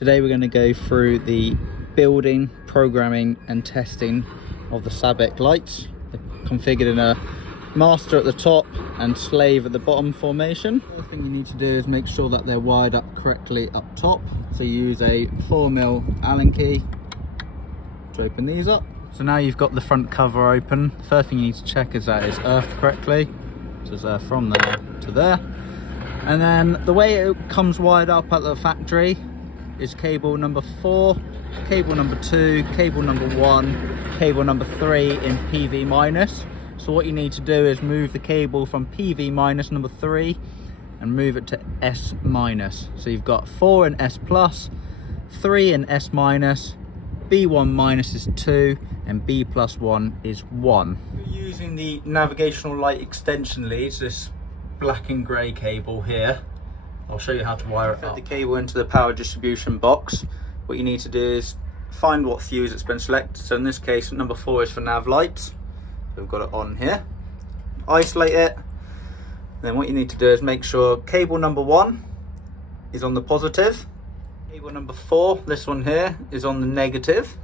Today we're going to go through the building, programming and testing of the Sabik lights. They're configured in a master at the top and slave at the bottom formation. The other thing you need to do is make sure that they're wired up correctly up top. So you use a 4mm Allen key to open these up. So now you've got the front cover open. The first thing you need to check is that it's earthed correctly. So it's from there to there. And then the way it comes wired up at the factory is cable number 4, cable number 2, cable number 1, cable number 3 in PV minus. So what you need to do is move the cable from PV minus number 3 and move it to S minus. So you've got 4 in S plus, 3 in S minus, B1 minus is 2 and B plus 1 is 1. You're using the navigational light extension leads, this black and grey cable here. I'll show you how to wire it up. Fit the cable into the power distribution box. What you need to do is find what fuse it's been selected. So in this case, number 4 is for nav lights. So we've got it on here. Isolate it. Then what you need to do is make sure cable number 1 is on the positive. Cable number 4, this one here, is on the negative.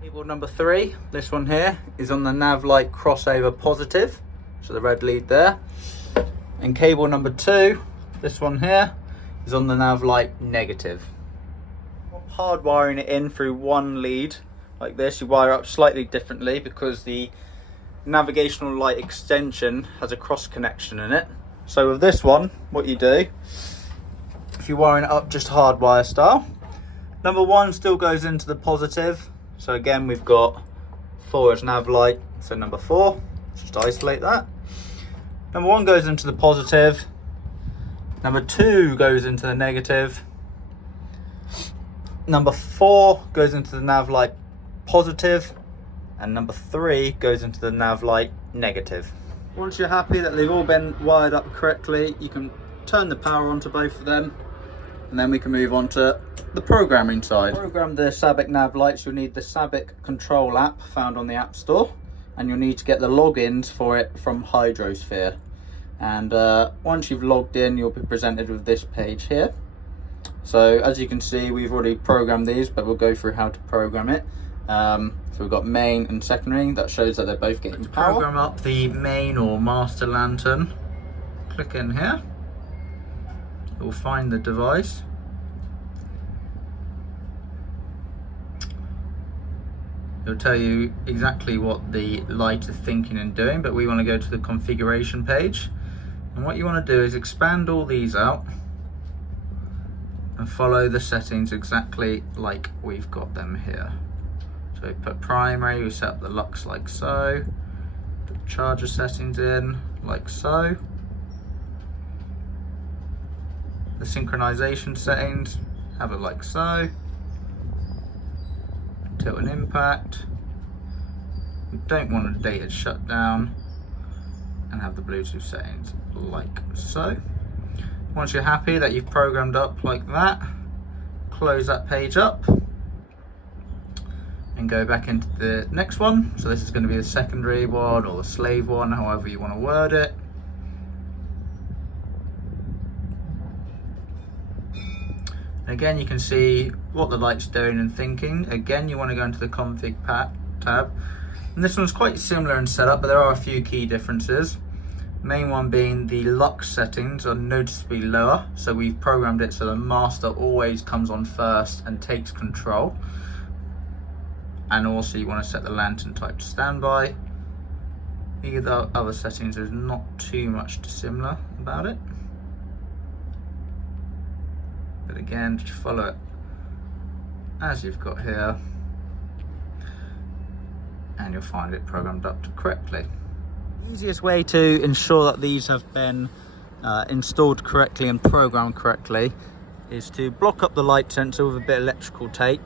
Cable number 3, this one here, is on the nav light crossover positive. So the red lead there. And cable number 2, this one here, is on the nav light negative. Hard wiring it in through one lead like this. You wire up slightly differently because the navigational light extension has a cross connection in it. So with this one, what you do, if you're wiring it up just hardwire style, number 1 still goes into the positive. So again, we've got 4 as nav light, so number 4, just isolate that. Number 1 goes into the positive. Number 2 goes into the negative. Number 4 goes into the nav light positive, and number 3 goes into the nav light negative. Once you're happy that they've all been wired up correctly, you can turn the power on to both of them, and then we can move on to the programming side. To program the Sabik nav lights, you'll need the Sabik control app found on the App Store, and you'll need to get the logins for it from Hydrosphere. And once you've logged in, you'll be presented with this page here. So as you can see, we've already programmed these, but we'll go through how to program it. So we've got main and secondary. That shows that they're both getting power. Program up the main or master lantern. Click in here. You'll find the device. It'll tell you exactly what the light is thinking and doing, but we want to go to the configuration page. And what you want to do is expand all these out and follow the settings exactly like we've got them here. So we put primary, we set up the lux like so, put charger settings in like so, the synchronization settings, have it like so, tilt and impact. We don't want a data shutdown, and have the Bluetooth settings like so. Once you're happy that you've programmed up like that, close that page up and go back into the next one. So this is going to be the secondary one or the slave one, however you want to word it. Again, you can see what the light's doing and thinking. Again, you want to go into the config tab. And this one's quite similar in setup, but there are a few key differences. Main one being the lux settings are noticeably lower. So we've programmed it so the master always comes on first and takes control. And also you want to set the lantern type to standby. The other settings, there's not too much dissimilar about it. But again, just follow it as you've got here, and you'll find it programmed up correctly. The easiest way to ensure that these have been installed correctly and programmed correctly is to block up the light sensor with a bit of electrical tape,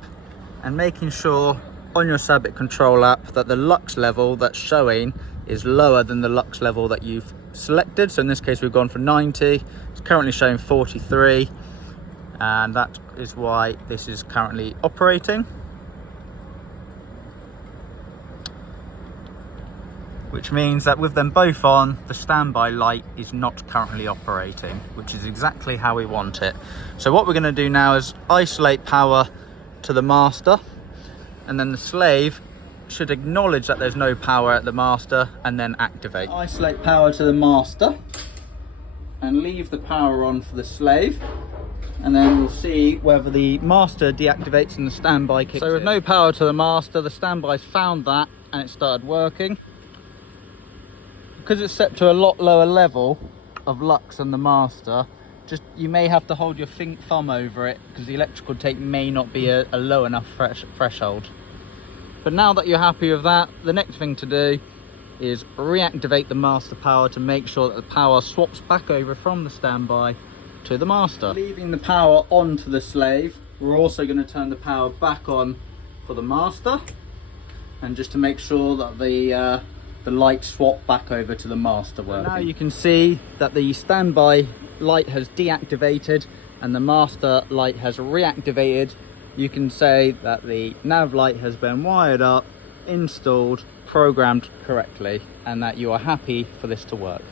and making sure on your Sabik control app that the lux level that's showing is lower than the lux level that you've selected. So in this case, we've gone for 90. It's currently showing 43. And that is why this is currently operating. which means that with them both on, the standby light is not currently operating, which is exactly how we want it. So what we're going to do now is isolate power to the master, and then the slave should acknowledge that there's no power at the master and then activate. Isolate power to the master and leave the power on for the slave, and then we'll see whether the master deactivates and the standby kicks in. So with no power to the master, the standby's found that and it started working. Because it's set to a lot lower level of lux than the master, you may have to hold your thumb over it because the electrical tape may not be a low enough threshold. But now that you're happy with that, the next thing to do is reactivate the master power to make sure that the power swaps back over from the standby to the master. Leaving the power on to the slave, we're also going to turn the power back on for the master, and just to make sure that the light swap back over to the master working. Now you can see that the standby light has deactivated and the master light has reactivated. You can say that the nav light has been wired up, installed, programmed correctly, and that you are happy for this to work.